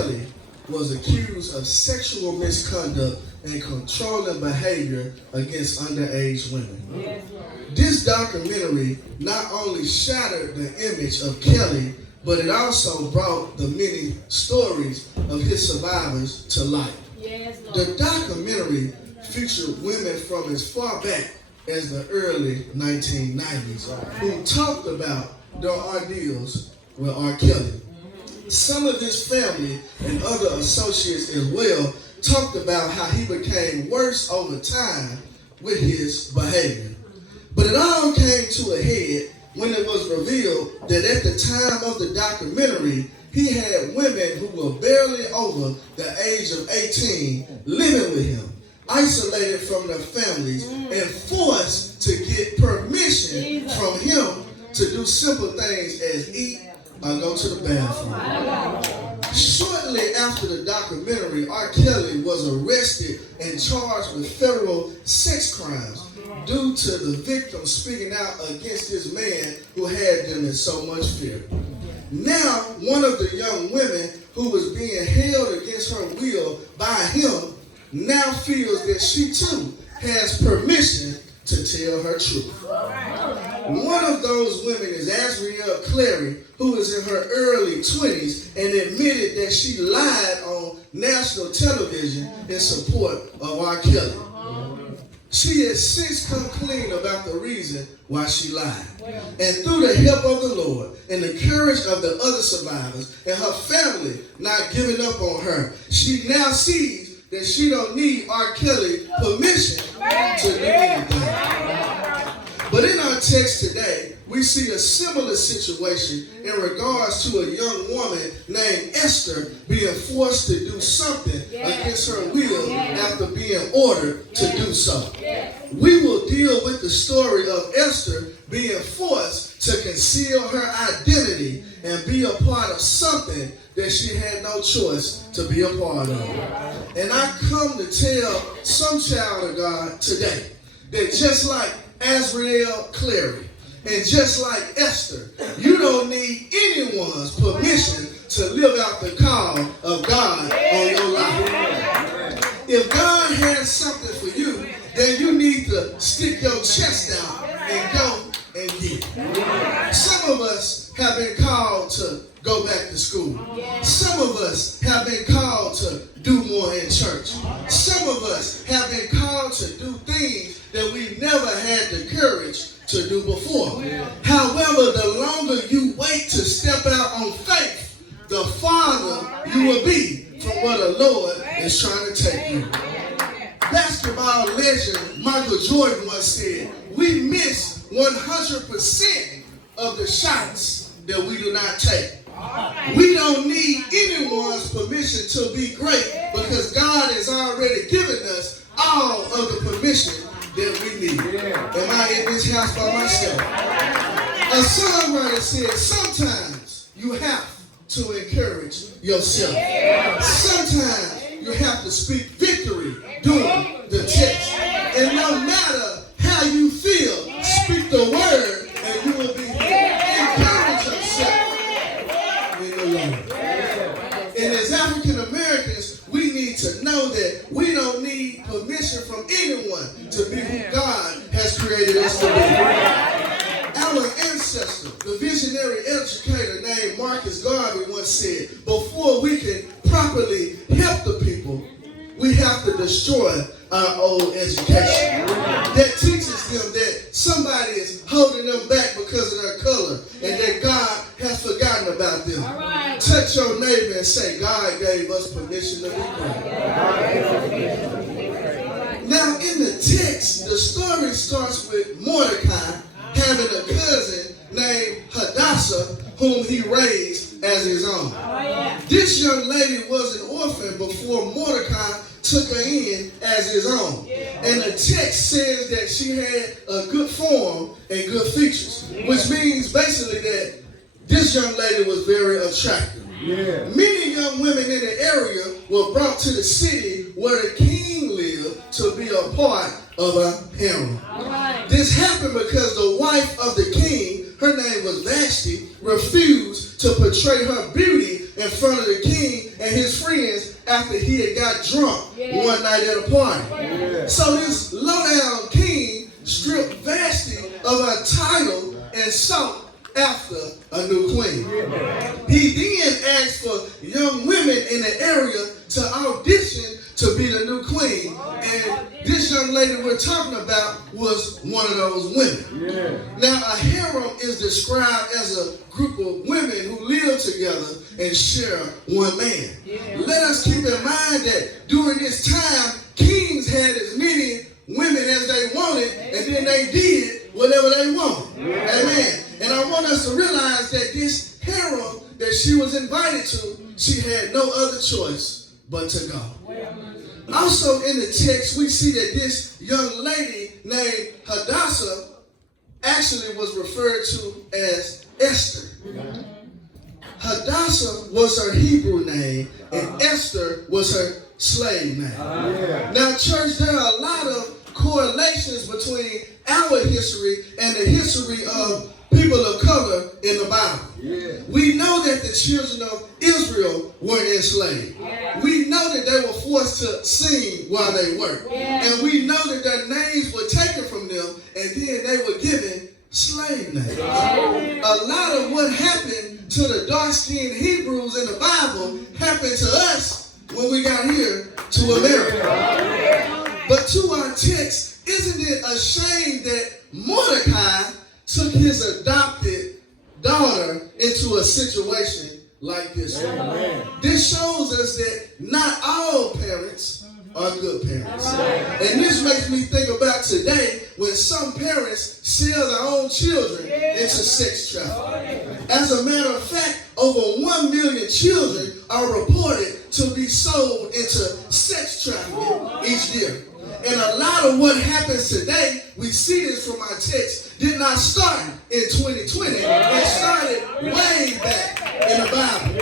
Kelly was accused of sexual misconduct and controlling behavior against underage women. Yes. This documentary not only shattered the image of Kelly, but it also brought the many stories of his survivors to light. Yes, the documentary featured women from as far back as the early 1990s who talked about their ordeals with R. Kelly. Some of his family and other associates as well talked about how he became worse over time with his behavior. But it all came to a head when it was revealed that at the time of the documentary, he had women who were barely over the age of 18 living with him, isolated from their families, and forced to get permission from him to do simple things as eat or go to the bathroom. Shortly after the documentary, R. Kelly was arrested and charged with federal sex crimes due to the victim speaking out against this man who had them in so much fear. Now, one of the young women who was being held against her will by him now feels that she too has permission to tell her truth. One of those women is Azriel Clary, who is in her early 20s and admitted that she lied on national television in support of R. Kelly. She has since come clean about the reason why she lied. And through the help of the Lord and the courage of the other survivors and her family not giving up on her, she now sees that she don't need R. Kelly permission to do anything. But in our text today, we see a similar situation in regards to a young woman named Esther being forced to do something against her will after being ordered to do so. We will deal with the story of Esther being forced to conceal her identity and be a part of something that she had no choice to be a part of. And I come to tell some child of God today that just like Azriel Clary and just like Esther, you don't need anyone's permission to live out the call of God on your life. If God has something for you, then you need to stick your chest out and go and get it. Some of us have been called to go back to school. Some of us have been called to do more in church. Some of us have been called to do things that we've never had the courage to do before. However, the longer you wait to step out on faith, the farther you will be from where the Lord is trying to take you. Basketball legend Michael Jordan once said, "We miss 100% of the shots that we do not take." We don't need anyone's permission to be great because God has already given us all of the permission that we need. Am I in this house by myself? A songwriter said, sometimes you have to encourage yourself. Sometimes you have to speak victory during the test. And no matter how you feel, speak the word and you will be healed. Encourage yourself in the Lord. And as African Americans, we need to know that we don't need permission from anyone to be who God has created us to be. Our ancestor, the visionary educator named Marcus Garvey once said, before we can properly help the people, we have to destroy our old education. That teaches them that somebody is holding them back because of their color and that God has forgotten about them. Touch your neighbor and say, God gave us permission to be great. Now in the text, the story starts with Mordecai having a cousin named Hadassah whom he raised as his own. This young lady was an orphan before Mordecai took her in as his own. And the text says that she had a good form and good features, which means basically that this young lady was very attractive. Many young women in the area were brought to the city where the king lived to be a part of a harem. This happened because the wife of the king, her name was Vashti, refused to portray her beauty in front of the king and his friends after he had got drunk one night at a party. So this low-down king stripped Vashti of her title and sought after a new queen. He then asked for young women in the area to audition to be the new queen. And this young lady we're talking about was one of those women. Now, a harem is described as a group of women who live together and share one man. Let us keep in mind that during this time, kings had as many women as they wanted, and then they did whatever they wanted. Amen. And I want us to realize that this harem that she was invited to, she had no other choice but to go. Also in the text, we see that this young lady named Hadassah actually was referred to as Esther. Hadassah was her Hebrew name, and Esther was her slave name. Now, church, there are a lot of correlations between our history and the history of people of color in the Bible. We know that the children of Israel were enslaved. We know that they were forced to sing while they worked. And we know that their names were taken from them and then they were given slave names. A lot of what happened to the dark-skinned Hebrews in the Bible happened to us when we got here to America. But to our text, isn't it a shame that Mordecai took his adopted daughter into a situation like this one? This shows us that not all parents are good parents. And this makes me think about today when some parents sell their own children into sex trafficking. As a matter of fact, over 1 million children are reported to be sold into sex trafficking each year. And a lot of what happens today, we see this from our text, did not start in 2020. It started way back in the Bible.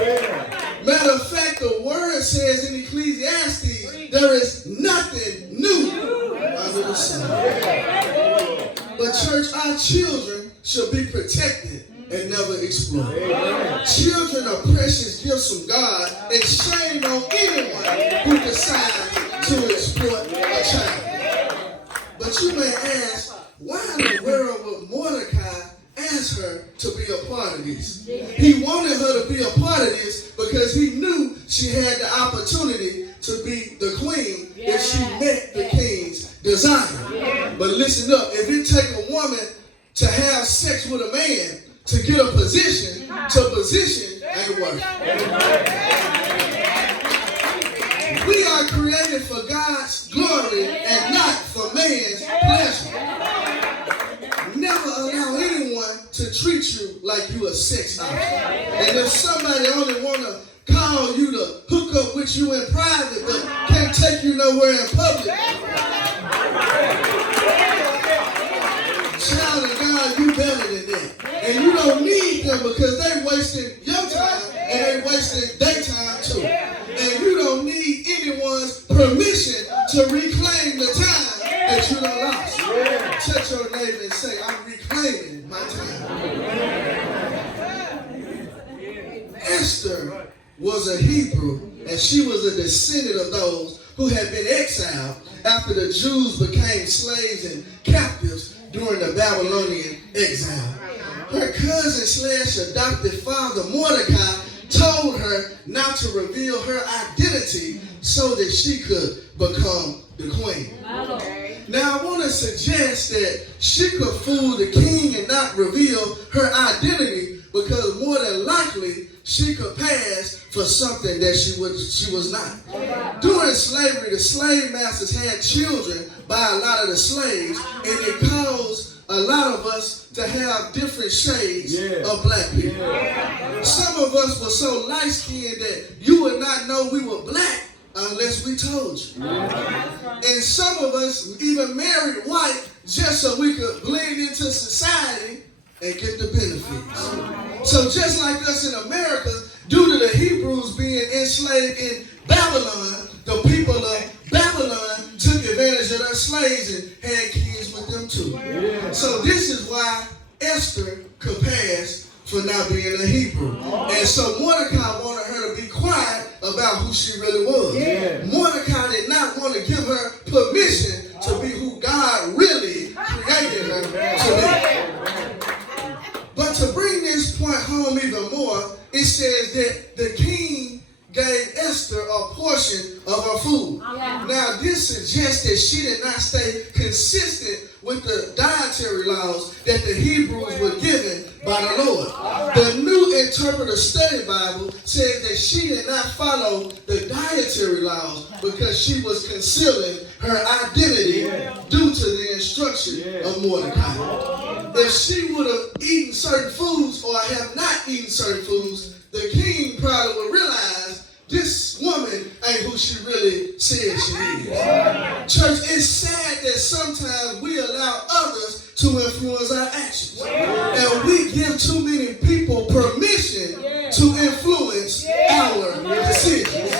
Matter of fact, the word says in Ecclesiastes, there is nothing new under the sun. But church, our children should be protected and never exploited. Children are precious gifts from God, and shame on anyone who decides to exploit a child. But you may ask, why in the world would Mordecai ask her to be a part of this? He wanted her to be a part of this because he knew she had the opportunity to be the queen if she met the king's desire. But listen up, if it take a woman to have sex with a man to get a position, position ain't worth it. We are created for God's glory and not for man's pleasure. Never allow anyone to treat you like you a sex object. And if somebody only want to call you to hook up with you in private but can't take you nowhere in public, child of God, you better than that. And you don't need them because they wasting your time and they wasting their time too. And you don't need anyone's permission to reclaim the time that you done lost. Touch your neighbor and say, I'm reclaiming my time. Esther was a Hebrew, and she was a descendant of those who had been exiled after the Jews became slaves and captives during the Babylonian exile. Her cousin / adopted father, Mordecai, told her not to reveal her identity so that she could become the queen. Now, I want to suggest that she could fool the king and not reveal her identity because more than likely she could pass for something that she was not. During slavery, the slave masters had children by a lot of the slaves, and it caused a lot of us to have different shades of black people. Some of us were so light-skinned that you would not know we were black unless we told you. And some of us even married white just so we could blend into society and get the benefits. So just like us in America, due to the Hebrews being enslaved in Babylon, the people of Babylon took advantage of their slaves and had kids with them too. So this is why Esther could pass for not being a Hebrew. And so Mordecai wanted her to be quiet about who she really was. Yeah. Mordecai did not want to give her permission to be who God really created her to be. But to bring this point home even more, it says that the king gave Esther a portion of her food. Now, this suggests that she did not stay consistent with the dietary laws that the Hebrews were given by the Lord. The New Interpretive Study Bible says that she did not follow the dietary laws because she was concealing her identity due to the instruction of Mordecai. If she would have eaten certain foods or have not eaten certain foods, the king probably would realize this woman ain't who she really says she is. Church, it's sad that sometimes we allow others to influence our actions. And we give too many people permission to influence our decisions.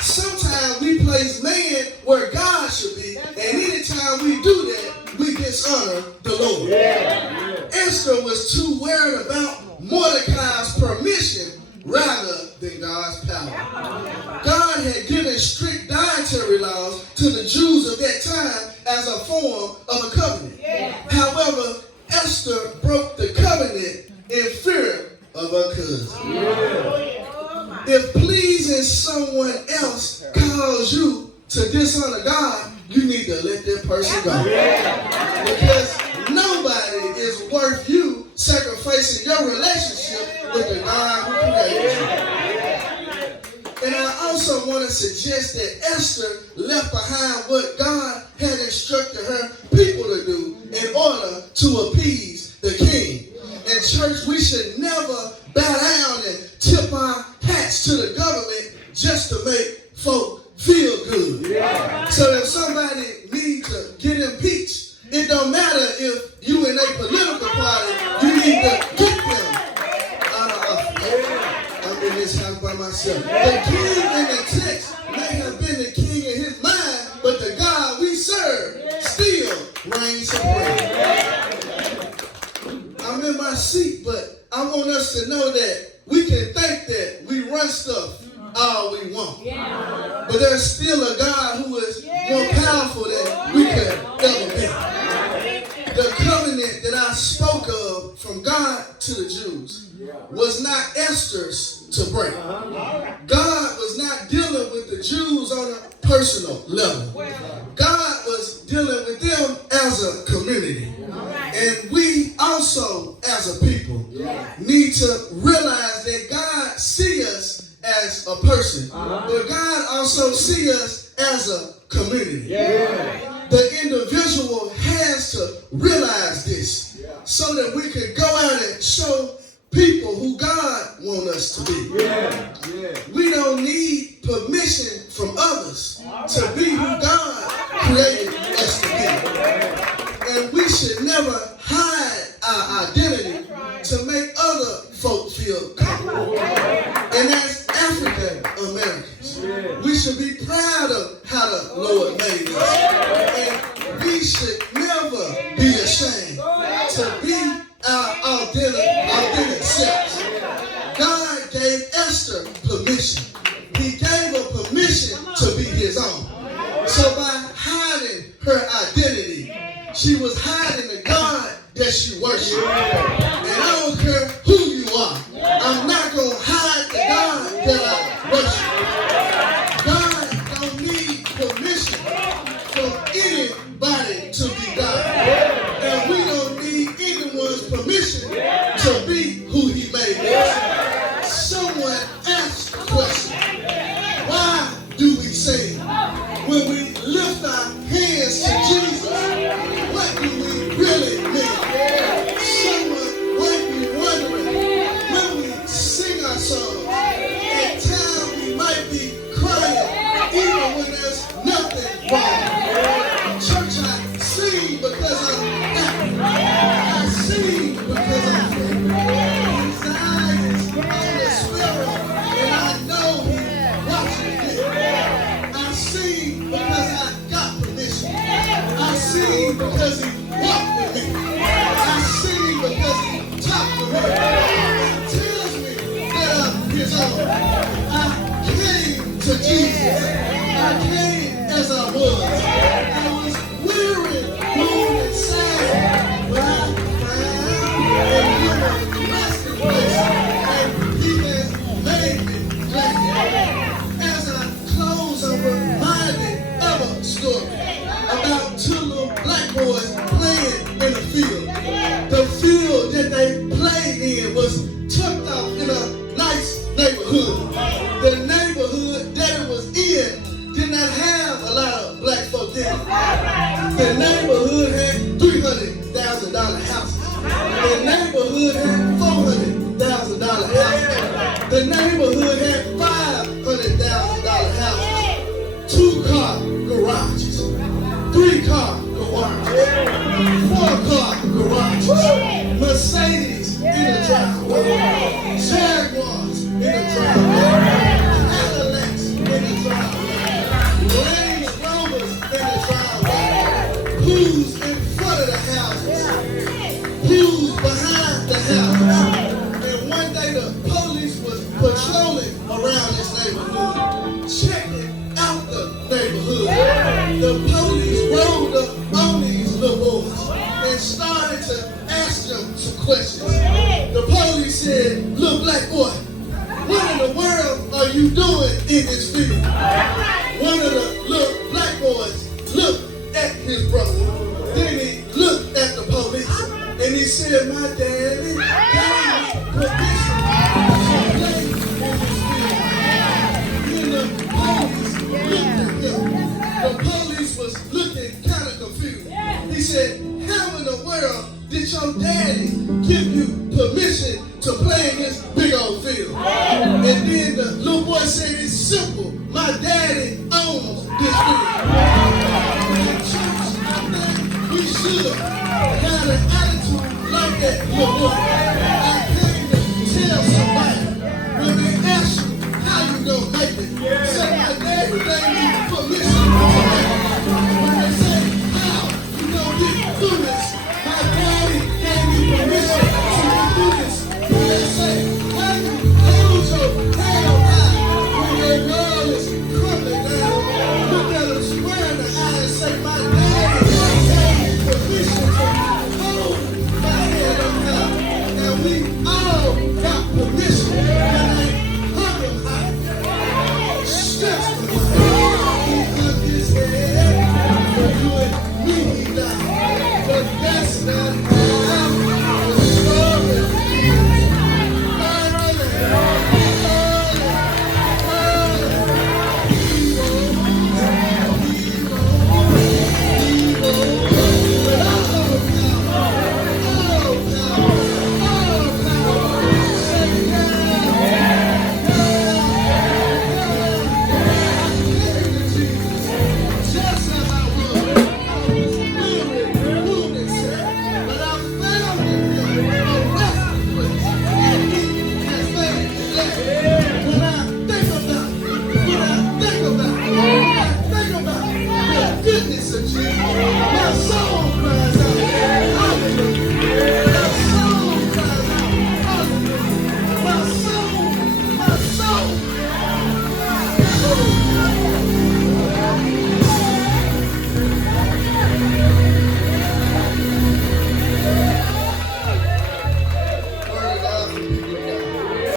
Sometimes we place man where God should be, and anytime we do that, we dishonor the Lord. Esther was too worried about Mordecai's permission rather than God's power. God had given strict dietary laws to the Jews of that time as a form of a covenant. However, Esther broke the covenant in fear of her cousin. If pleasing someone else calls you to dishonor God, you need to let that person go. Because nobody is worth you sacrificing your relationship with the God who created you. And I also want to suggest that Esther left behind what God had instructed her people to do in order to appease the king. And church, we should never bow down and tip our hats to the government just to make folk feel good. So if somebody needs to get impeached, it don't matter if you in a political party, you need to get them out of office. I'm in this house by myself. The king in the text may have been the king in his mind, but the God we serve still reigns supreme. I'm in my seat, but I want us to know that we can think that we run stuff all we want. But there's still a God who is more powerful than we could ever be. The covenant that I spoke of from God to the Jews was not Esther's to break. God was not dealing with the Jews on a personal level. God was dealing with them as a community. And we also, as a people, need to realize that God sees us as a person, but God also sees us as a community. The individual has to realize this so that we can go out and show people who God wants us to be. We don't need permission from others to be who God created us to be. And we should never hide our identity to make other folk feel comfortable. And as African Americans, we should be proud of how the Lord made us. And we should never be ashamed to be our authentic selves. God gave Esther permission. He gave her permission to be his own. So by hiding her identity, she was hiding the God that she worshiped. And I don't care who you are. I'm not going to hide the God that I worship. God don't need permission from anybody to be God. And we don't need anyone's permission to be who he made us. Someone asked the question, why do we sing? When we lift our hands to Jesus, what do we really mean? Someone might be wondering, when we sing our songs, at times we might be crying, even when there's nothing wrong. Church, I sing because I'm happy. I sing because I'm free. His eye is on the sparrow, and I know he's watching me. I sing because I got permission. I sing because he walked with me. I sing because he talked to me. to Jesus. I came as I was. I was weary, worn, and sad, but I found a resting place, and He has made me glad. As I close, I'm reminded of a story about two little black boys playing in a field. The field that they played in was tucked off in a nice neighborhood. The neighborhood that it was in did not have a lot of black folk in it. The neighborhood had $300,000 houses. The neighborhood had $400,000 houses. The neighborhood had $500,000 houses. 2-car garages. 3-car garages. 4-car garages. Mercedes in the driveway. Jaguars in the driveway. Cadillacs in the driveway. Range Rovers in the driveway. Who's in front of the houses? Who's behind the houses? And one day the police was patrolling around this neighborhood, checking out the neighborhood. The police rolled up on these little boys and started to ask them some questions. The police said, "Little black boy, what in the world are you doing in this field?" One of the little black boys looked at his brother. Then he looked at the police and he said, "My daddy gave me permission to play in this field." Then the police looked at him. The police was looking kind of confused. He said, "How in the world did your daddy give you permission to play in this big old field?" And then the little boy said, "It's simple. My daddy owns this field." In church, I think we should have an attitude like that, little boy. I came to tell somebody when they ask you how you gonna make it. Say, "My daddy gave me